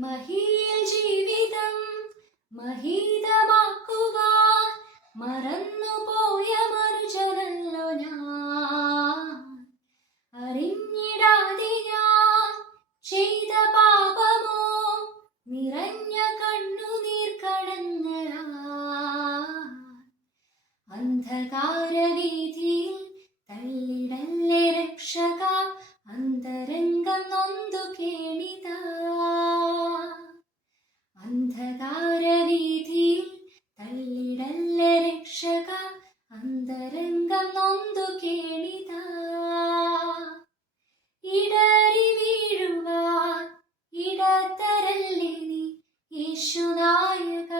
മഹിയിൽ ജീവിതം മഹീതമാക്കുവാൻ മറന്നുപോയ മനുജനല്ലോ ഞാൻ. അറിഞ്ഞിടാതെ ഞാൻ ചെയ്ത പാപമോ നിറഞ്ഞ കണ്ണുനീർ കടങ്ങളാ. അന്ധകാരവീഥിയിൽ തള്ളിടല്ലേ രക്ഷക, അന്തരംഗം നൊന്തു കേണിതാ. അന്ധകാരവീഥിയിൽ തള്ളിടല്ലേ രക്ഷക, അന്തരംഗം നൊന്തു കേണിതാ. ഇടറി വീഴുവാൻ ഇടതരല്ലേ നീ യേശുനായക.